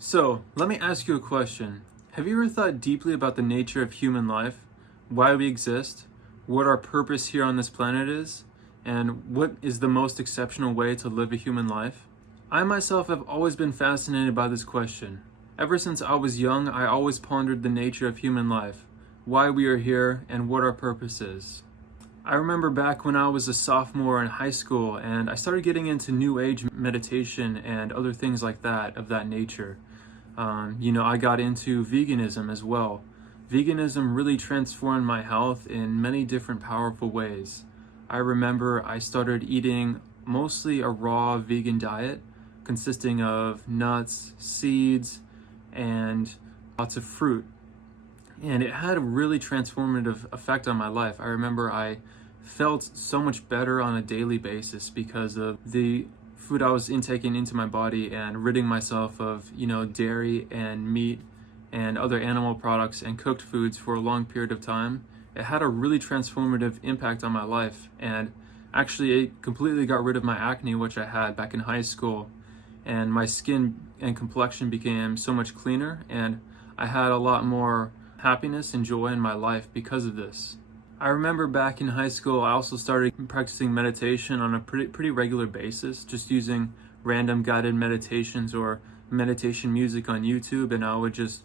So, let me ask you a question. Have you ever thought deeply about the nature of human life, why we exist, what our purpose here on this planet is, and what is the most exceptional way to live a human life? I myself have always been fascinated by this question. Ever since I was young, I always pondered the nature of human life, why we are here, and what our purpose is. I remember back when I was a sophomore in high school and I started getting into New Age meditation and other things like that of that nature. I got into veganism as well. Veganism really transformed my health in many different powerful ways. I remember I started eating mostly a raw vegan diet consisting of nuts, seeds, and lots of fruit. And it had a really transformative effect on my life. I remember I felt so much better on a daily basis because of the food I was intaking into my body and ridding myself of, dairy and meat and other animal products and cooked foods for a long period of time. It had a really transformative impact on my life. And actually, it completely got rid of my acne, which I had back in high school. And my skin and complexion became so much cleaner, and I had a lot more happiness and joy in my life because of this. I remember back in high school, I also started practicing meditation on a pretty regular basis, just using random guided meditations or meditation music on YouTube, and I would just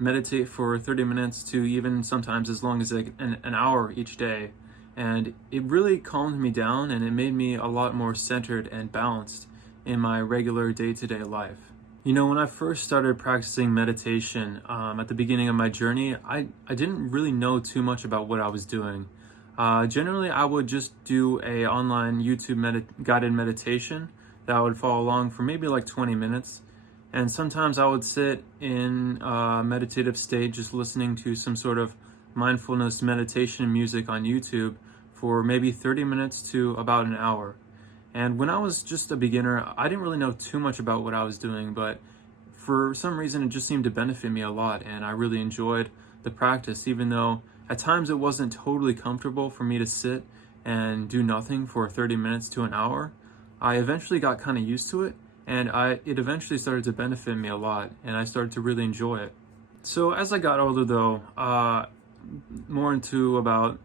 meditate for 30 minutes to even sometimes as long as like an hour each day. And it really calmed me down, and it made me a lot more centered and balanced in my regular day-to-day life. When I first started practicing meditation at the beginning of my journey, I didn't really know too much about what I was doing. Generally, I would just do a online YouTube guided meditation that I would follow along for maybe like 20 minutes. And sometimes I would sit in a meditative state just listening to some sort of mindfulness meditation music on YouTube for maybe 30 minutes to about an hour. And when I was just a beginner, I didn't really know too much about what I was doing, but for some reason it just seemed to benefit me a lot, and I really enjoyed the practice, even though at times it wasn't totally comfortable for me to sit and do nothing for 30 minutes to an hour. I eventually got kind of used to it, and it eventually started to benefit me a lot, and I started to really enjoy it. So as I got older though, more into about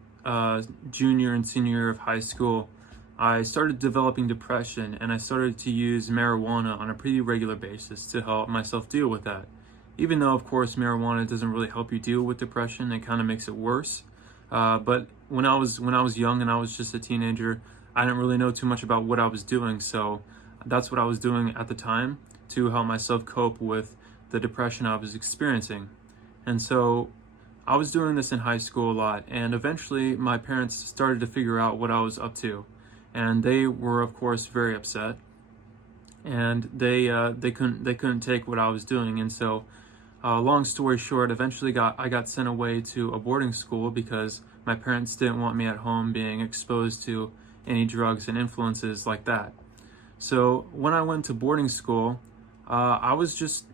junior and senior year of high school, I started developing depression, and I started to use marijuana on a pretty regular basis to help myself deal with that. Even though, of course, marijuana doesn't really help you deal with depression, it kind of makes it worse. But when I was young and I was just a teenager, I didn't really know too much about what I was doing, so that's what I was doing at the time to help myself cope with the depression I was experiencing. And so I was doing this in high school a lot, and eventually my parents started to figure out what I was up to. And they were, of course, very upset, and they couldn't take what I was doing. And so, long story short, eventually I got sent away to a boarding school because my parents didn't want me at home being exposed to any drugs and influences like that. So when I went to boarding school, I was just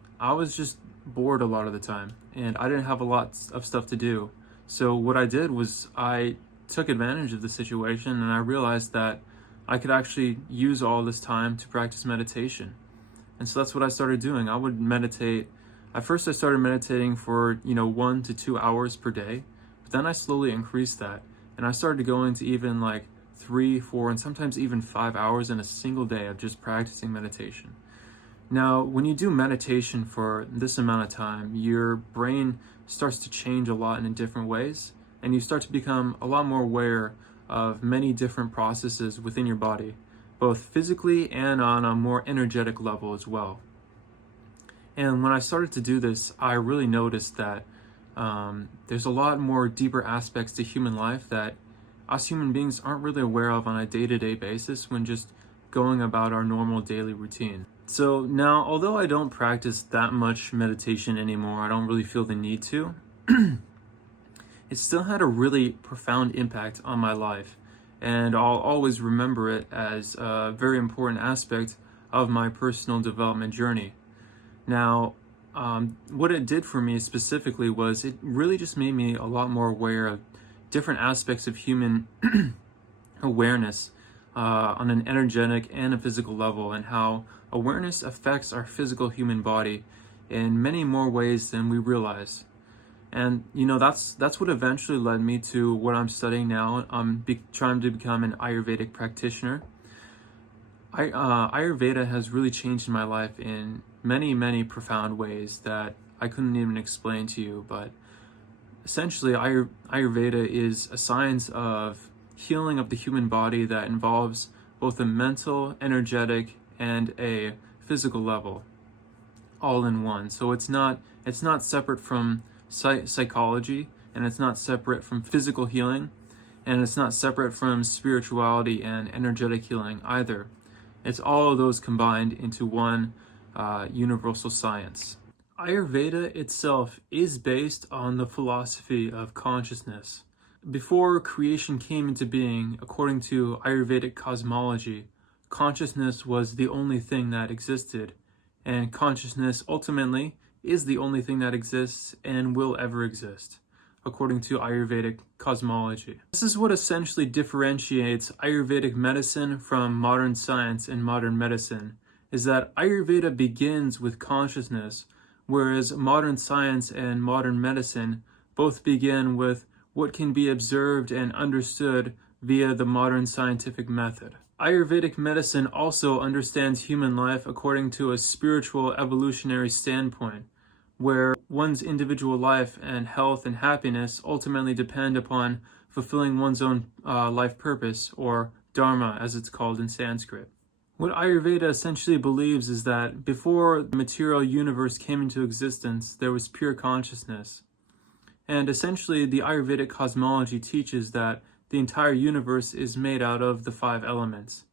bored a lot of the time, and I didn't have a lot of stuff to do. So what I did was I took advantage of the situation, and I realized that I could actually use all this time to practice meditation. And so that's what I started doing. I would meditate. At first I started meditating for 1 to 2 hours per day, but then I slowly increased that, and I started going to even like 3, 4, and sometimes even 5 hours in a single day of just practicing meditation. Now, when you do meditation for this amount of time, your brain starts to change a lot in different ways, and you start to become a lot more aware of many different processes within your body, both physically and on a more energetic level as well. And when I started to do this, I really noticed that there's a lot more deeper aspects to human life that us human beings aren't really aware of on a day-to-day basis when just going about our normal daily routine. So now, although I don't practice that much meditation anymore, I don't really feel the need to, it still had a really profound impact on my life, and I'll always remember it as a very important aspect of my personal development journey. Now, what it did for me specifically was it really just made me a lot more aware of different aspects of human awareness on an energetic and a physical level, and how awareness affects our physical human body in many more ways than we realize. And that's what eventually led me to what I'm studying now. I'm trying to become an Ayurvedic practitioner. Ayurveda has really changed my life in many profound ways that I couldn't even explain to you. But essentially, Ayurveda is a science of healing of the human body that involves both a mental, energetic, and a physical level, all in one. So it's not separate from psychology, and it's not separate from physical healing, and it's not separate from spirituality and energetic healing either. It's all of those combined into one universal science. Ayurveda itself is based on the philosophy of consciousness. Before creation came into being, according to Ayurvedic cosmology, consciousness was the only thing that existed, and consciousness ultimately is the only thing that exists and will ever exist, according to Ayurvedic cosmology. This is what essentially differentiates Ayurvedic medicine from modern science and modern medicine, is that Ayurveda begins with consciousness, whereas modern science and modern medicine both begin with what can be observed and understood via the modern scientific method. Ayurvedic medicine also understands human life according to a spiritual evolutionary standpoint, where one's individual life and health and happiness ultimately depend upon fulfilling one's own life purpose, or dharma as it's called in Sanskrit. What Ayurveda essentially believes is that before the material universe came into existence, there was pure consciousness. And essentially, the Ayurvedic cosmology teaches that the entire universe is made out of the 5 elements.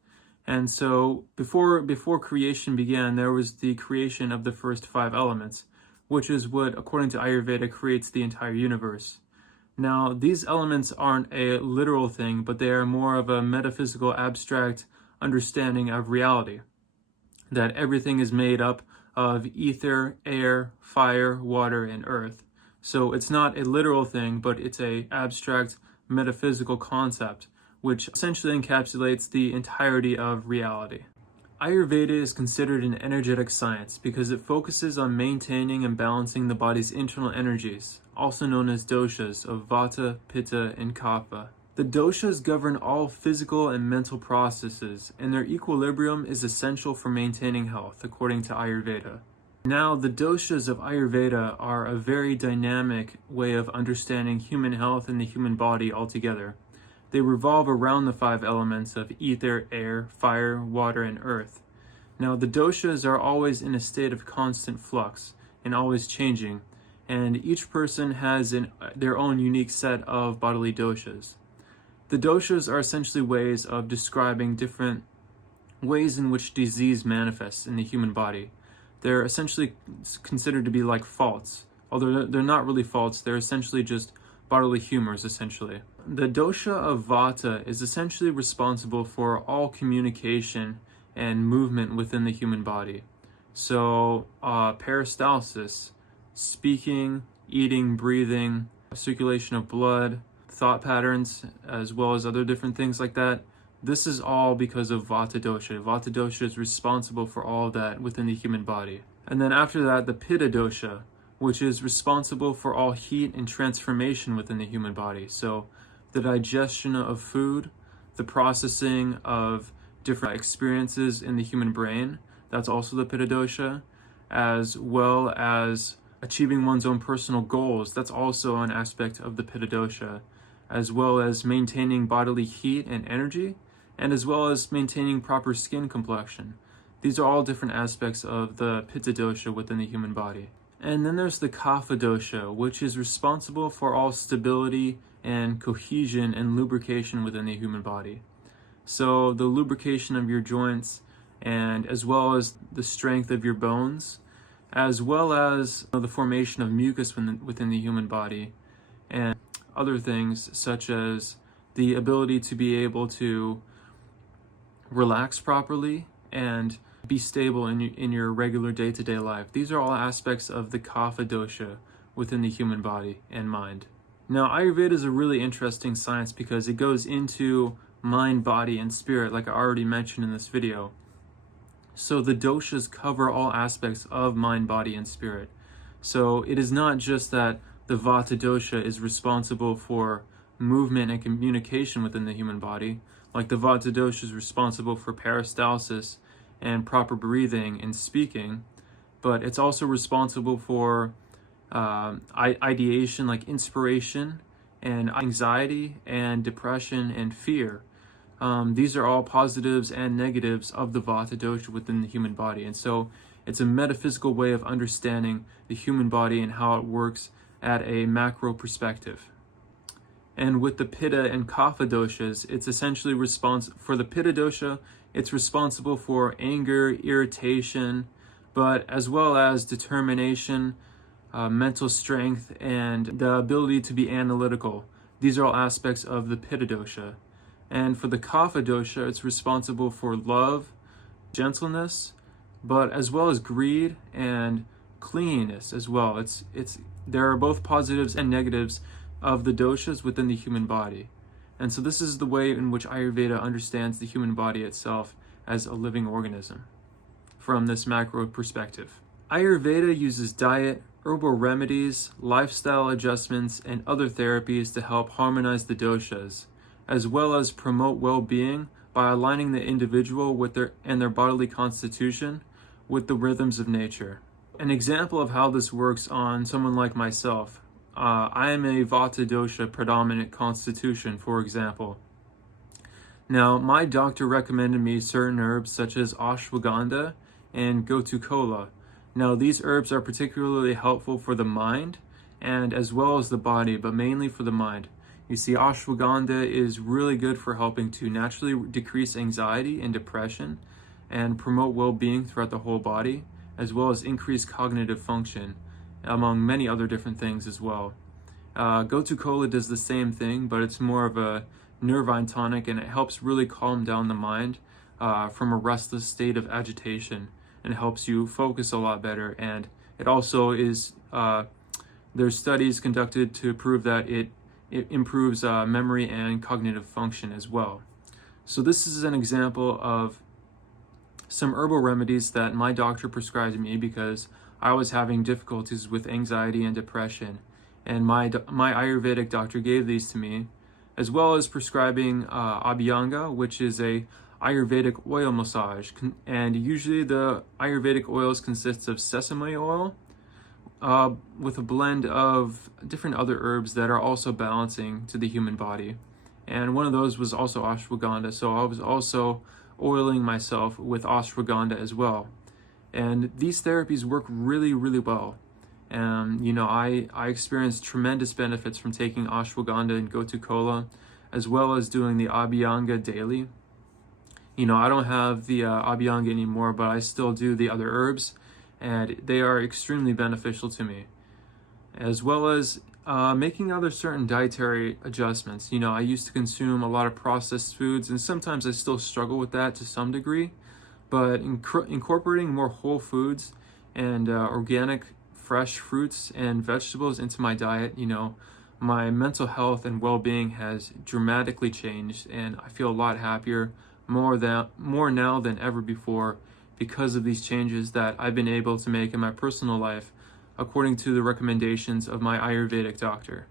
And so before creation began, there was the creation of the first 5 elements, which is what, according to Ayurveda, creates the entire universe. Now, these elements aren't a literal thing, but they are more of a metaphysical, abstract understanding of reality, that everything is made up of ether, air, fire, water, and earth. So it's not a literal thing, but it's a abstract metaphysical concept, which essentially encapsulates the entirety of reality. Ayurveda is considered an energetic science because it focuses on maintaining and balancing the body's internal energies, also known as doshas of Vata, Pitta, and Kapha. The doshas govern all physical and mental processes, and their equilibrium is essential for maintaining health, according to Ayurveda. Now, the doshas of Ayurveda are a very dynamic way of understanding human health and the human body altogether. They revolve around the 5 elements of ether, air, fire, water, and earth. Now, the doshas are always in a state of constant flux and always changing, and each person has their own unique set of bodily doshas. The doshas are essentially ways of describing different ways in which disease manifests in the human body. They're essentially considered to be like faults, although they're not really faults, they're essentially just bodily humors, essentially. The dosha of Vata is essentially responsible for all communication and movement within the human body. So, peristalsis, speaking, eating, breathing, circulation of blood, thought patterns, as well as other different things like that. This is all because of Vata dosha. Vata dosha is responsible for all of that within the human body. And then after that, the Pitta dosha, which is responsible for all heat and transformation within the human body. So the digestion of food, the processing of different experiences in the human brain, that's also the Pitta dosha, as well as achieving one's own personal goals. That's also an aspect of the Pitta dosha, as well as maintaining bodily heat and energy, and as well as maintaining proper skin complexion. These are all different aspects of the Pitta dosha within the human body. And then there's the Kapha dosha, which is responsible for all stability and cohesion and lubrication within the human body. So the lubrication of your joints, and as well as the strength of your bones, as well as the formation of mucus within the human body, and other things such as the ability to be able to relax properly and be stable in your regular day-to-day life. These are all aspects of the Kapha dosha within the human body and mind. Now, Ayurveda is a really interesting science because it goes into mind, body, and spirit, like I already mentioned in this video. So the doshas cover all aspects of mind, body, and spirit. So it is not just that the vata dosha is responsible for movement and communication within the human body, like the vata dosha is responsible for peristalsis and proper breathing and speaking, but it's also responsible for ideation, like inspiration and anxiety and depression and fear. These are all positives and negatives of the vata dosha within the human body. And so it's a metaphysical way of understanding the human body and how it works at a macro perspective. And with the pitta and kapha doshas, it's essentially for the pitta dosha, it's responsible for anger, irritation, but as well as determination, mental strength, and the ability to be analytical. These are all aspects of the pitta dosha. And for the kapha dosha, it's responsible for love, gentleness, but as well as greed and cleanliness as well. There are both positives and negatives of the doshas within the human body. And so this is the way in which Ayurveda understands the human body itself as a living organism from this macro perspective. Ayurveda uses diet, herbal remedies, lifestyle adjustments, and other therapies to help harmonize the doshas, as well as promote well-being by aligning the individual with their bodily constitution with the rhythms of nature. An example of how this works on someone like myself, I am a vata dosha predominant constitution, for example. Now, my doctor recommended me certain herbs such as ashwagandha and gotu-kola. Now, these herbs are particularly helpful for the mind and as well as the body, but mainly for the mind. You see, ashwagandha is really good for helping to naturally decrease anxiety and depression and promote well-being throughout the whole body, as well as increase cognitive function, among many other different things as well. Gotu-kola does the same thing, but it's more of a nervine tonic, and it helps really calm down the mind from a restless state of agitation, and it helps you focus a lot better. And it also is, there's studies conducted to prove that it improves memory and cognitive function as well. So this is an example of some herbal remedies that my doctor prescribed me because I was having difficulties with anxiety and depression, and my Ayurvedic doctor gave these to me, as well as prescribing Abhyanga, which is a Ayurvedic oil massage, and usually the Ayurvedic oils consists of sesame oil with a blend of different other herbs that are also balancing to the human body, and one of those was also ashwagandha, so I was also oiling myself with ashwagandha as well. And these therapies work really, really well. I experienced tremendous benefits from taking ashwagandha and gotu-kola, as well as doing the abhyanga daily. I don't have the abhyanga anymore, but I still do the other herbs, and they are extremely beneficial to me, as well as making other certain dietary adjustments. I used to consume a lot of processed foods, and sometimes I still struggle with that to some degree, but incorporating more whole foods and organic fresh fruits and vegetables into my diet, my mental health and well-being has dramatically changed, and I feel a lot happier, more now than ever before, because of these changes that I've been able to make in my personal life according to the recommendations of my Ayurvedic doctor.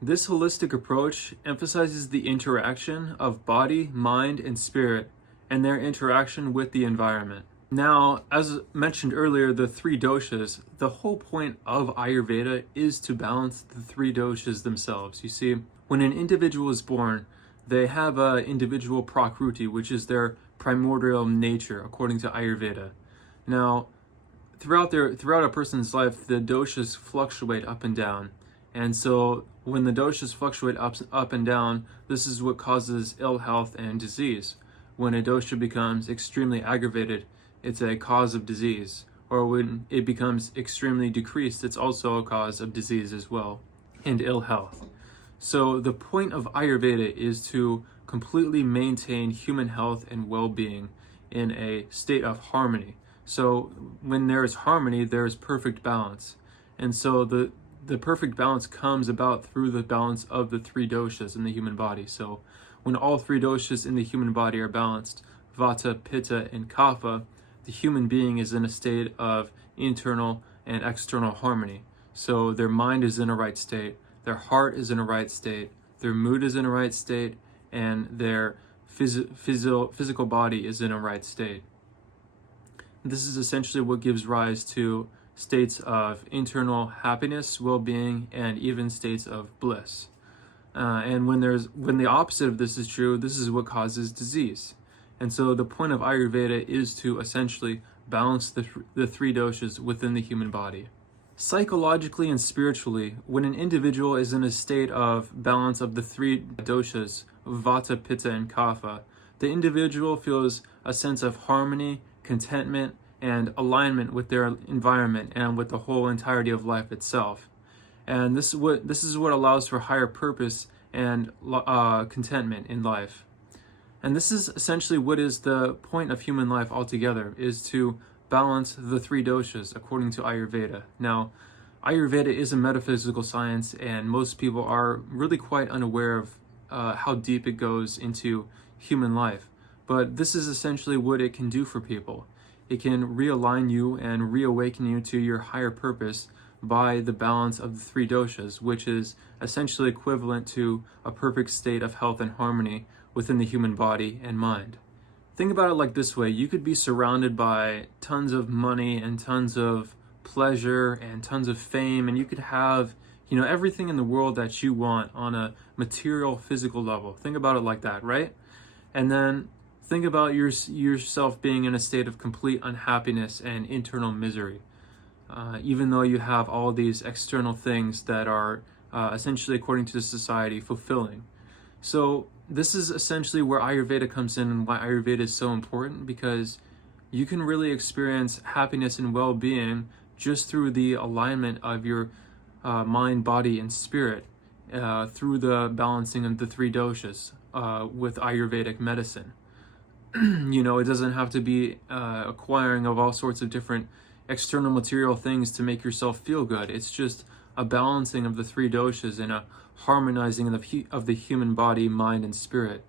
This holistic approach emphasizes the interaction of body, mind, and spirit, and their interaction with the environment. Now, as mentioned earlier, the three doshas, the whole point of Ayurveda is to balance the three doshas themselves. You see, when an individual is born, they have an individual prakruti, which is their primordial nature, according to Ayurveda. Now, throughout a person's life, the doshas fluctuate up and down. And so when the doshas fluctuate up and down, this is what causes ill health and disease. When a dosha becomes extremely aggravated, it's a cause of disease. Or when it becomes extremely decreased, it's also a cause of disease as well, and ill health. So the point of Ayurveda is to completely maintain human health and well-being in a state of harmony. So when there is harmony, there is perfect balance. And so the perfect balance comes about through the balance of the three doshas in the human body. So when all three doshas in the human body are balanced, vata, pitta, and kapha, the human being is in a state of internal and external harmony. So their mind is in a right state, their heart is in a right state, their mood is in a right state, and their physical body is in a right state. This is essentially what gives rise to states of internal happiness, well-being, and even states of bliss. And when the opposite of this is true, this is what causes disease. And so the point of Ayurveda is to essentially balance the three doshas within the human body. Psychologically and spiritually, when an individual is in a state of balance of the three doshas, Vata, Pitta, and Kapha, the individual feels a sense of harmony, contentment, and alignment with their environment and with the whole entirety of life itself. And this is what allows for higher purpose and contentment in life. And this is essentially what is the point of human life altogether, is to balance the three doshas according to Ayurveda. Now, Ayurveda is a metaphysical science, and most people are really quite unaware of how deep it goes into human life. But this is essentially what it can do for people. It can realign you and reawaken you to your higher purpose by the balance of the three doshas, which is essentially equivalent to a perfect state of health and harmony within the human body and mind. Think about it like this way. You could be surrounded by tons of money and tons of pleasure and tons of fame, and you could have, everything in the world that you want on a material, physical level. Think about it like that, right? And then think about yourself being in a state of complete unhappiness and internal misery. Even though you have all these external things that are essentially, according to the society, fulfilling. So this is essentially where Ayurveda comes in, and why Ayurveda is so important, because you can really experience happiness and well-being just through the alignment of your mind, body, and spirit, through the balancing of the three doshas with Ayurvedic medicine. It doesn't have to be acquiring of all sorts of different external material things to make yourself feel good. It's just a balancing of the three doshas and a harmonizing of the human body, mind, and spirit.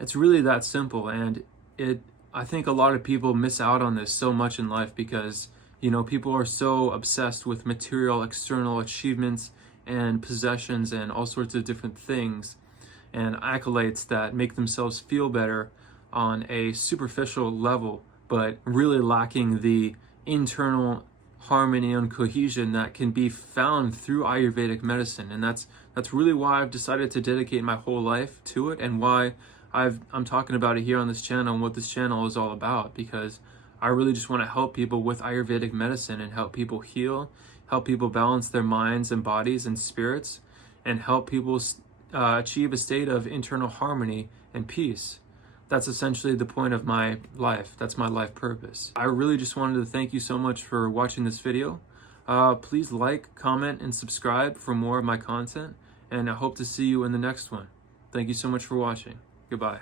It's really that simple, and I think a lot of people miss out on this so much in life because, people are so obsessed with material, external achievements and possessions and all sorts of different things and accolades that make themselves feel better on a superficial level, but really lacking the internal harmony and cohesion that can be found through Ayurvedic medicine. And that's really why I've decided to dedicate my whole life to it, and why I'm talking about it here on this channel and what this channel is all about, because I really just want to help people with Ayurvedic medicine and help people heal, help people balance their minds and bodies and spirits, and help people achieve a state of internal harmony and peace. That's essentially the point of my life. That's my life purpose. I really just wanted to thank you so much for watching this video. Please like, comment, and subscribe for more of my content, and I hope to see you in the next one. Thank you so much for watching. Goodbye.